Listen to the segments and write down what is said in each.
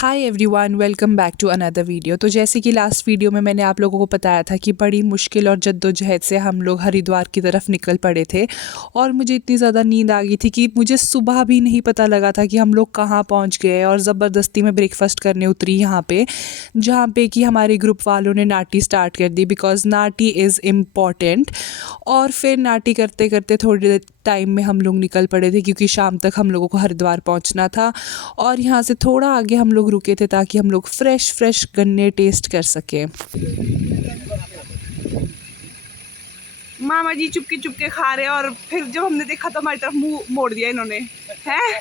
Hi everyone, welcome back to another video. तो जैसे कि लास्ट वीडियो में मैंने आप लोगों को बताया था कि बड़ी मुश्किल और जद्दोजहद से हम लोग हरिद्वार की तरफ निकल पड़े थे और मुझे इतनी ज़्यादा नींद आ गई थी कि मुझे सुबह भी नहीं पता लगा था कि हम लोग कहाँ पहुँच गए। और ज़बरदस्ती में ब्रेकफास्ट करने उतरी यहाँ पे, जहाँ पे कि हमारे ग्रुप वालों ने नाटी स्टार्ट कर दी, बिकॉज नाटी इज़ इम्पॉर्टेंट। और फिर नाटी करते करते थोड़ी टाइम में हम लोग निकल पड़े थे, क्योंकि शाम तक हम लोगों को हरिद्वार पहुँचना था। और यहाँ से थोड़ा आगे हम लोग रुके थे ताकि हम लोग फ्रेश गन्ने टेस्ट कर सकें। मामा जी चुपके चुपके खा रहे और फिर जब हमने देखा तो हमारी तरफ मुंह मोड़ दिया इन्होंने हैं।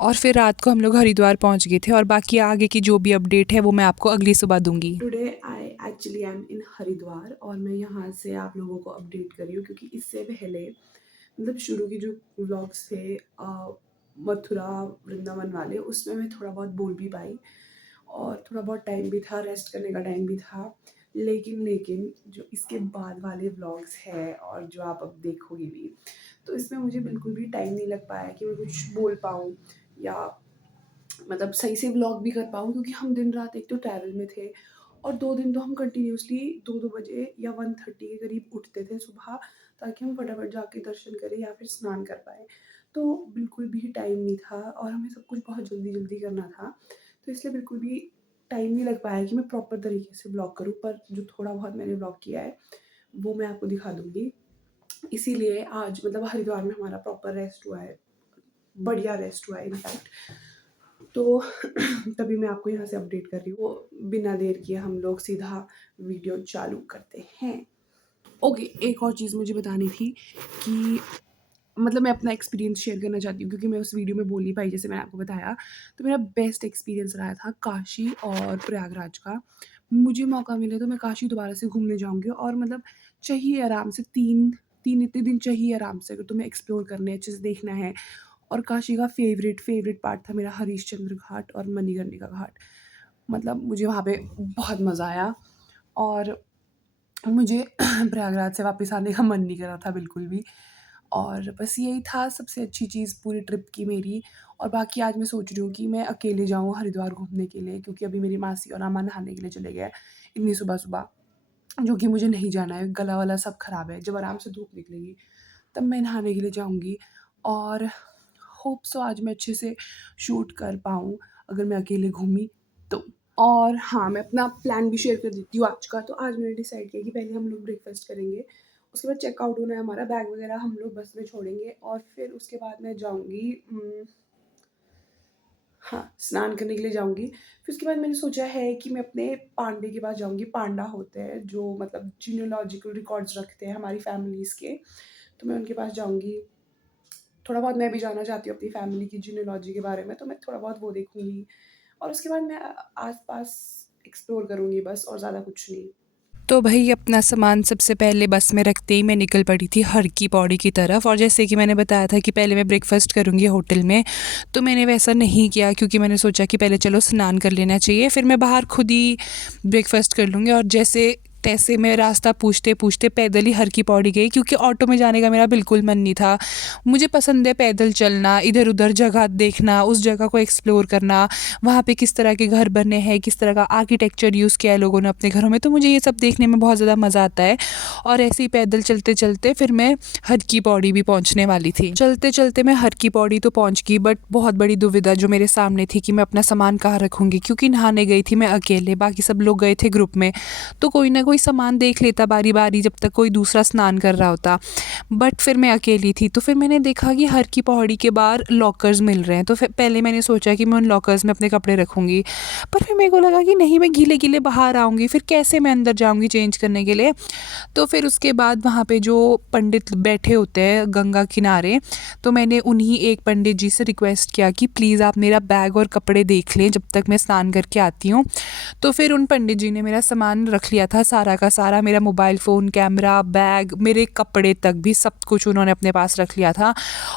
और फिर रात को हम लोग हरिद्वार पहुँच गए थे और बाकी आगे की जो भी अपडेट है वो मैं आपको अगली सुबह दूंगी। Today I actually I am in Haridwar और मैं यहाँ से आप लोगों को अपडेट कर रही हूँ, क्योंकि इससे पहले मतलब शुरू के जो व्लॉग्स थे मथुरा वृंदावन वाले, उसमें मैं थोड़ा बहुत बोल भी पाई और थोड़ा बहुत टाइम भी था, रेस्ट करने का टाइम भी था। लेकिन जो इसके बाद वाले व्लॉग्स हैं और जो आप अब देखोगे भी, तो इसमें मुझे बिल्कुल भी टाइम नहीं लग पाया कि मैं कुछ बोल पाऊँ या मतलब सही से व्लॉग भी कर पाऊँ, क्योंकि हम दिन रात एक तो ट्रैवल में थे और 2 दिन तो हम कंटिन्यूसली 2-2 बजे या 1:30 के करीब उठते थे सुबह, ताकि हम फटाफट जाके दर्शन करें या फिर स्नान कर पाएँ। तो बिल्कुल भी टाइम नहीं था और हमें सब कुछ बहुत जल्दी-जल्दी करना था। तो इसलिए बिल्कुल भी टाइम नहीं लग पाया कि मैं प्रॉपर तरीके से व्लॉग करूँ, पर जो थोड़ा बहुत मैंने व्लॉग किया है, वो मैं आपको दिखा दूँगी। इसीलिए आज मतलब हरिद्वार में हमारा प्रॉपर रेस्ट हुआ है, बढ़िया रेस्ट हुआ है इनफैक्ट। तो तभी मैं आपको यहाँ से अपडेट कर रही हूँ। बिना देर किए हम लोग सीधा वीडियो चालू करते हैं। ओके, एक और चीज़ मुझे बतानी थी कि मतलब मैं अपना एक्सपीरियंस शेयर करना चाहती हूँ, क्योंकि मैं उस वीडियो में बोल नहीं पाई जैसे मैंने आपको बताया। तो मेरा बेस्ट एक्सपीरियंस रहा था काशी और प्रयागराज का। मुझे मौका मिले तो मैं काशी दोबारा से घूमने जाऊँगी और मतलब चाहिए आराम से 3 इतने दिन चाहिए आराम से, अगर तुम्हें एक्सप्लोर करने अच्छे से देखना है। और काशी का फ़ेवरेट पार्ट था मेरा हरिश्चंद्र घाट और मणिकर्णिका घाट। मतलब मुझे वहाँ पे बहुत मज़ा आया और मुझे प्रयागराज से वापस आने का मन नहीं कर रहा था बिल्कुल भी। और बस यही था सबसे अच्छी चीज़ पूरी ट्रिप की मेरी। और बाकी आज मैं सोच रही हूँ कि मैं अकेले जाऊँ हरिद्वार घूमने के लिए, क्योंकि अभी मेरी मासी और मामा नहाने के लिए चले गए इतनी सुबह-सुबह, जो कि मुझे नहीं जाना है, गला-वला सब ख़राब है। जब आराम से धूप निकलेगी तब मैं नहाने के लिए जाऊँगी और होप सो आज मैं अच्छे से शूट कर पाऊँ, अगर मैं अकेले घूमी तो। और हाँ, मैं अपना प्लान भी शेयर कर देती हूँ आज का। तो आज मैंने डिसाइड किया कि पहले हम लोग ब्रेकफ़ास्ट करेंगे, उसके बाद चेकआउट होना है हमारा, बैग वगैरह हम लोग बस में छोड़ेंगे और फिर उसके बाद मैं जाऊँगी हाँ, स्नान करने के लिए जाऊँगी। फिर उसके बाद मैंने सोचा है कि मैं अपने पांडे के पास जाऊँगी। पांडा होते हैं जो मतलब जीनियोलॉजिकल रिकॉर्ड्स रखते हैं हमारी फैमिलीज़ के, तो मैं उनके पास जाऊँगी। थोड़ा बहुत मैं भी जानना चाहती हूँ अपनी फैमिली की जीनियोलॉजी के बारे में, तो मैं थोड़ा बहुत वो देखूँगी और उसके बाद मैं आस-पास एक्सप्लोर करूँगी बस, और ज़्यादा कुछ नहीं। तो भई अपना सामान सबसे पहले बस में रखते ही मैं निकल पड़ी थी हर की पौड़ी की तरफ। और जैसे कि मैंने बताया था कि पहले मैं ब्रेकफ़ास्ट करूँगी होटल में, तो मैंने वैसा नहीं किया, क्योंकि मैंने सोचा कि पहले चलो स्नान कर लेना चाहिए, फिर मैं बाहर खुद ही ब्रेकफ़ास्ट कर लूँगी। और जैसे तैसे मैं रास्ता पूछते-पूछते पैदल ही हर की पौड़ी गई, क्योंकि ऑटो में जाने का मेरा बिल्कुल मन नहीं था। मुझे पसंद है पैदल चलना, इधर-उधर जगह देखना, उस जगह को एक्सप्लोर करना, वहाँ पे किस तरह के घर बने हैं, किस तरह का आर्किटेक्चर यूज़ किया है लोगों ने अपने घरों में, तो मुझे ये सब देखने में बहुत ज़्यादा मज़ा आता है। और ऐसे ही पैदल चलते-चलते फिर मैं हर की पौड़ी भी पहुँचने वाली थी। चलते-चलते मैं हर की पौड़ी तो पहुँच गई, बट बहुत बड़ी दुविधा जो मेरे सामने थी कि मैं अपना सामान कहाँ रखूँगी, क्योंकि नहाने गई थी मैं अकेले, बाकी सब लोग गए थे ग्रुप में, तो कोई ना कोई सामान देख लेता बारी-बारी जब तक कोई दूसरा स्नान कर रहा होता। बट फिर मैं अकेली थी, तो फिर मैंने देखा कि हर की पौड़ी के बाहर लॉकर्स मिल रहे हैं, तो फिर पहले मैंने सोचा कि मैं उन लॉकर्स में अपने कपड़े रखूँगी। पर फिर मेरे को लगा कि नहीं, मैं गीले-गीले बाहर आऊँगी, फिर कैसे मैं अंदर जाऊँगी चेंज करने के लिए। तो फिर उसके बाद वहाँ पे जो पंडित बैठे होते हैं गंगा किनारे, तो मैंने उन्हीं एक पंडित जी से रिक्वेस्ट किया कि प्लीज़ आप मेरा बैग और कपड़े देख लें जब तक मैं स्नान करके आती हूँ। तो फिर उन पंडित जी ने मेरा सामान रख लिया था सारा का सारा मेरा मोबाइल फ़ोन, कैमरा, बैग, मेरे कपड़े तक भी सब कुछ उन्होंने अपने पास रख लिया था।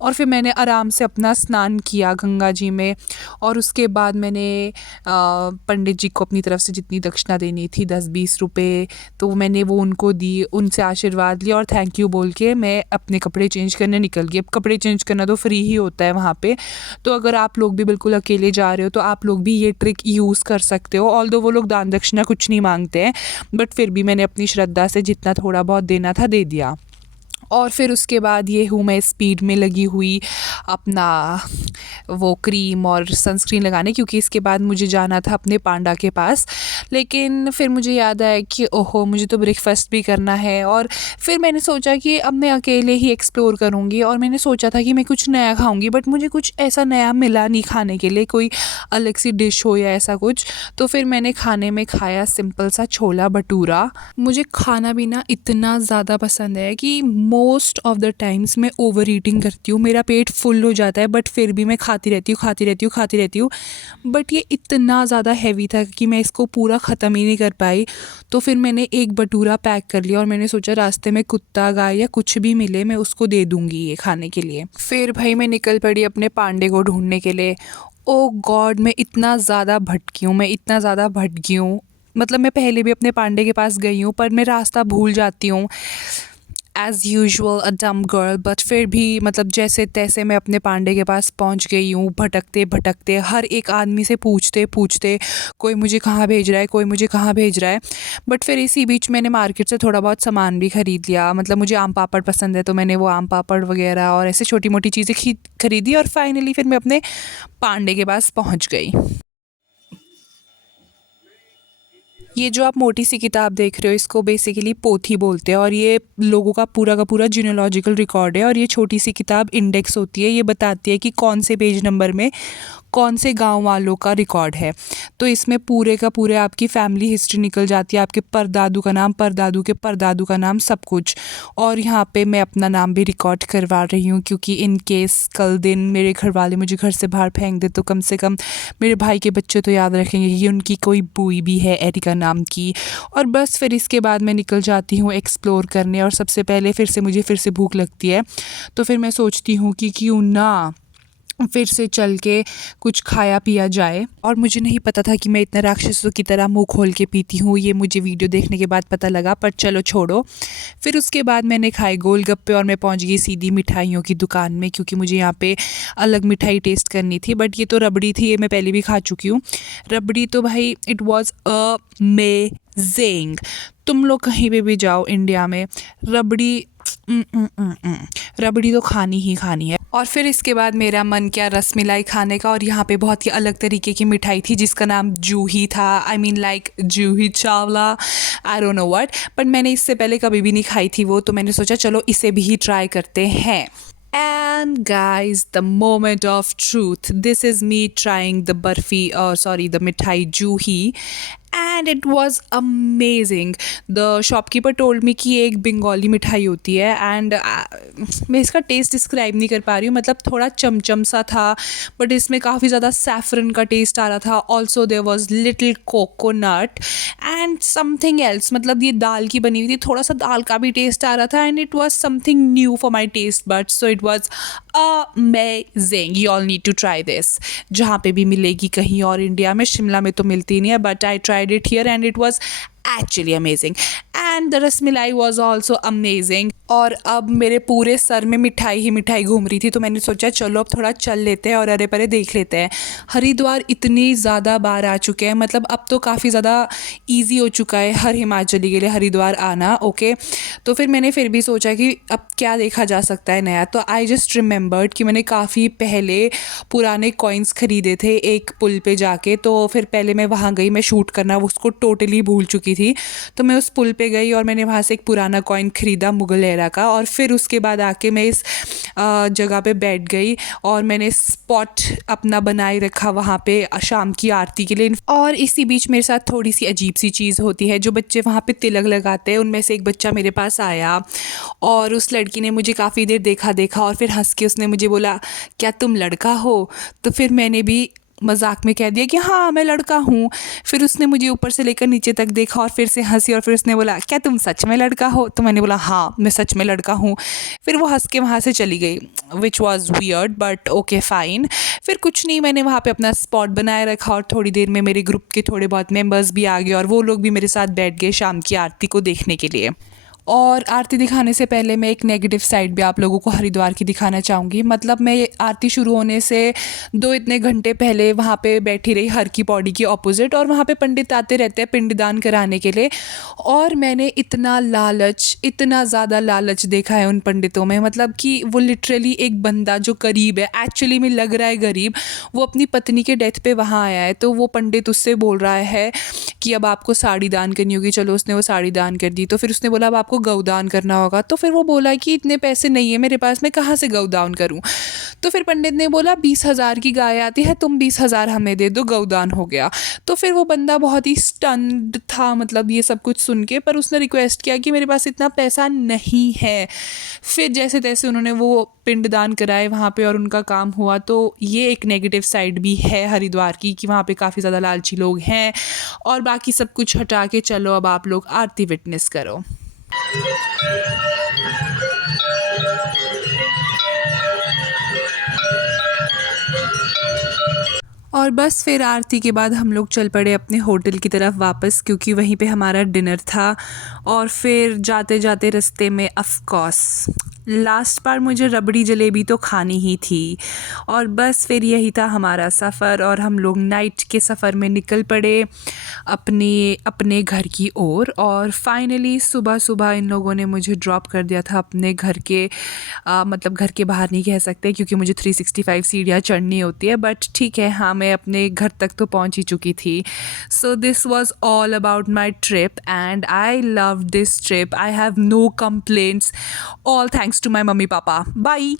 और फिर मैंने आराम से अपना स्नान किया गंगा जी में और उसके बाद मैंने पंडित जी को अपनी तरफ से जितनी दक्षिणा देनी थी 10-20 रुपए, तो मैंने वो उनको दी, उनसे आशीर्वाद लिया और थैंक यू बोल के मैं अपने कपड़े चेंज करने निकल गई। अब कपड़े चेंज करना तो फ्री ही होता है वहाँ पे, तो अगर आप लोग भी बिल्कुल अकेले जा रहे हो तो आप लोग भी ये ट्रिक यूज़ कर सकते हो। ऑल्दो वो लोग दान दक्षिणा कुछ नहीं मांगते हैं, बट फिर भी मैंने अपनी श्रद्धा से जितना थोड़ा बहुत देना था दे दिया। और फिर उसके बाद ये हूँ मैं स्पीड में लगी हुई अपना वो क्रीम और सनस्क्रीन लगाने, क्योंकि इसके बाद मुझे जाना था अपने पांडा के पास। लेकिन फिर मुझे याद आया कि ओहो मुझे तो ब्रेकफ़ास्ट भी करना है, और फिर मैंने सोचा कि अब मैं अकेले ही एक्सप्लोर करूँगी और मैंने सोचा था कि मैं कुछ नया खाऊँगी, बट मुझे कुछ ऐसा नया मिला नहीं खाने के लिए, कोई अलग सी डिश हो या ऐसा कुछ। तो फिर मैंने खाने में खाया सिंपल सा छोला भटूरा। मुझे खाना भी ना इतना ज़्यादा पसंद है कि मोस्ट ऑफ द टाइम्स मैं ओवर ईटिंग करती हूँ, मेरा पेट फुल हो जाता है बट फिर भी मैं खाती रहती हूँ। बट ये इतना ज़्यादा हैवी था कि मैं इसको पूरा ख़त्म ही नहीं कर पाई। तो फिर मैंने एक भटूरा पैक कर लिया और मैंने सोचा रास्ते में कुत्ता, गाय या कुछ भी मिले मैं उसको दे दूँगी ये खाने के लिए। फिर भाई मैं निकल पड़ी अपने पांडे को ढूँढने के लिए। ओह गॉड, मैं इतना ज़्यादा भटकी हूँ। मतलब मैं पहले भी अपने पांडे के पास गई हूँ पर मैं रास्ता भूल जाती हूँ, एज़ यूजुअल अ डम गर्ल। बट फिर भी मतलब जैसे तैसे मैं अपने पांडे के पास पहुँच गई हूँ, भटकते हर एक आदमी से पूछते कोई मुझे कहाँ भेज रहा है। बट फिर इसी बीच मैंने मार्केट से थोड़ा बहुत सामान भी ख़रीद लिया। मतलब मुझे आम पापड़ पसंद है तो मैंने वो आम पापड़ वगैरह और ऐसे छोटी मोटी चीज़ें खरीदी और फाइनली फिर मैं अपने पांडे के पास पहुँच गई। ये जो आप मोटी सी किताब देख रहे हो इसको बेसिकली पोथी बोलते हैं और ये लोगों का पूरा जीनोलॉजिकल रिकॉर्ड है। और ये छोटी सी किताब इंडेक्स होती है, ये बताती है कि कौन से पेज नंबर में कौन से गांव वालों का रिकॉर्ड है। तो इसमें पूरे का पूरे आपकी फैमिली हिस्ट्री निकल जाती है, आपके परदादू का नाम, परदादू के परदादू का नाम, सब कुछ। और यहाँ पे मैं अपना नाम भी रिकॉर्ड करवा रही हूँ क्योंकि इन केस कल दिन मेरे घर वाले मुझे घर से बाहर फेंक दे तो कम से कम मेरे भाई के बच्चे तो याद रखेंगे कि उनकी कोई बुई भी है एरिका नाम की। और बस फिर इसके बाद मैं निकल जाती हूँ एक्सप्लोर करने। और सबसे पहले मुझे फिर से भूख लगती है तो फिर मैं सोचती हूँ कि क्यों ना फिर से चल के कुछ खाया पिया जाए। और मुझे नहीं पता था कि मैं इतना राक्षसों की तरह मुंह खोल के पीती हूँ, ये मुझे वीडियो देखने के बाद पता लगा, पर चलो छोड़ो। फिर उसके बाद मैंने खाए गोलगप्पे और मैं पहुँच गई सीधी मिठाइयों की दुकान में क्योंकि मुझे यहाँ पे अलग मिठाई टेस्ट करनी थी। बट ये तो रबड़ी थी, ये मैं पहले भी खा चुकी हूँ। रबड़ी तो भाई इट वॉज़ अमेजिंग। तुम लोग कहीं पे भी जाओ इंडिया में रबड़ी रबड़ी तो खानी ही खानी है। और फिर इसके बाद मेरा मन किया रसमलाई खाने का और यहाँ पे बहुत ही अलग तरीके की मिठाई थी जिसका नाम जूही था। I mean like Juhi Chawla, I don't know what, but मैंने इससे पहले कभी भी नहीं खाई थी वो, तो मैंने सोचा चलो इसे भी ट्राई करते हैं। And guys, the moment of truth. This is me trying the the mithai juhi, and it was amazing. The shopkeeper told me कि ये एक बंगाली मिठाई होती है एंड मैं इसका टेस्ट डिस्क्राइब नहीं कर पा रही हूँ। मतलब थोड़ा चमचम सा था बट इसमें काफ़ी ज़्यादा सैफरन का टेस्ट आ रहा था। Also there was little coconut and something else. मतलब ये दाल की बनी हुई थी, थोड़ा सा दाल का भी टेस्ट आ रहा था and it was something new for my taste but so it was amazing. You all need to try this. जहाँ पे भी मिलेगी कहीं और इंडिया में, शिमला में तो मिलती नहीं है but I tried it here and it was actually amazing and the rasmalai was also amazing। और अब मेरे पूरे सर में मिठाई ही मिठाई घूम रही थी तो मैंने सोचा चलो अब थोड़ा चल लेते हैं और अरे परे देख लेते हैं। हरिद्वार इतनी ज़्यादा बार आ चुके हैं, मतलब अब तो काफ़ी ज़्यादा ईजी हो चुका है हर हिमाचली के लिए हरिद्वार आना। ओके, तो फिर मैंने फिर भी सोचा कि अब क्या देखा जा सकता है नया। तो आई जस्ट रिमेंबर्ड कि मैंने काफ़ी पहले पुराने कॉइन्स ख़रीदे थे एक पुल पे जाके, तो फिर पहले मैं वहाँ गई, मैं शूट करना उसको टोटली भूल चुकी थी। तो मैं उस पुल पे गई और मैंने वहाँ से एक पुराना कॉइन ख़रीदा मुग़ल एरा का। और फिर उसके बाद आके मैं इस जगह पे बैठ गई और मैंने स्पॉट अपना बनाए रखा वहाँ पे शाम की आरती के लिए। और इसी बीच मेरे साथ थोड़ी सी अजीब सी चीज़ होती है, जो बच्चे वहाँ पे तिलक लगाते हैं उनमें से एक बच्चा मेरे पास आया और उस लड़की ने मुझे काफ़ी देर देखा और फिर हंस के उसने मुझे बोला क्या तुम लड़का हो। तो फिर मैंने भी मजाक में कह दिया कि हाँ मैं लड़का हूँ। फिर उसने मुझे ऊपर से लेकर नीचे तक देखा और फिर से हंसी और फिर उसने बोला क्या तुम सच में लड़का हो? तो मैंने बोला हाँ मैं सच में लड़का हूँ। फिर वो हंस के वहाँ से चली गई, which was weird but okay fine. फिर कुछ नहीं, मैंने वहाँ पे अपना स्पॉट बनाए रखा और थोड़ी देर में मेरे ग्रुप के थोड़े बहुत मेंबर्स भी आ गए और वो लोग भी मेरे साथ बैठ गए शाम की आरती को देखने के लिए। और आरती दिखाने से पहले मैं एक नेगेटिव साइड भी आप लोगों को हरिद्वार की दिखाना चाहूँगी। मतलब मैं आरती शुरू होने से 2 इतने घंटे पहले वहाँ पे बैठी रही हर की पौड़ी के ऑपोजिट, और वहाँ पे पंडित आते रहते हैं पिंडदान कराने के लिए। और मैंने इतना लालच, इतना ज़्यादा लालच देखा है उन पंडितों में। मतलब कि वो लिटरली एक बंदा जो गरीब है, एक्चुअली में लग रहा है गरीब, वो अपनी पत्नी के डेथ पे वहाँ आया है, तो वो पंडित उससे बोल रहा है कि अब आपको साड़ी दान करनी होगी। चलो उसने वो साड़ी दान कर दी। तो फिर उसने बोला अब आपको गौदान करना होगा। तो फिर वो बोला कि इतने पैसे नहीं है मेरे पास, मैं कहाँ से गौदान करूँ? तो फिर पंडित ने बोला 20,000 की गाय आती है, तुम 20,000 हमें दे दो, गौदान हो गया। तो फिर वो बंदा बहुत ही स्टन्ड था, मतलब ये सब कुछ सुन के, पर उसने रिक्वेस्ट किया कि मेरे पास इतना पैसा नहीं है। फिर जैसे तैसे उन्होंने वो पिंडदान कराए वहाँ पे और उनका काम हुआ। तो ये एक नेगेटिव साइड भी है हरिद्वार की कि वहाँ पे काफ़ी ज़्यादा लालची लोग हैं। और बाकी सब कुछ हटा के चलो अब आप लोग आरती विटनेस करो। और बस फिर आरती के बाद हम लोग चल पड़े अपने होटल की तरफ वापस, क्योंकि वहीं पे हमारा डिनर था। और फिर जाते जाते रास्ते में ऑफ कोर्स लास्ट बार मुझे रबड़ी जलेबी तो खानी ही थी। और बस फिर यही था हमारा सफ़र और हम लोग नाइट के सफ़र में निकल पड़े अपने अपने घर की ओर। और फाइनली सुबह सुबह इन लोगों ने मुझे ड्रॉप कर दिया था अपने घर के मतलब घर के बाहर नहीं कह सकते क्योंकि मुझे 365 सीढ़ियाँ चढ़नी होती है, बट ठीक है, हाँ मैं अपने घर तक तो पहुँच ही चुकी थी। So this was all about my trip and I love this trip. I have no complaints, all thanks to my mummy papa. Bye.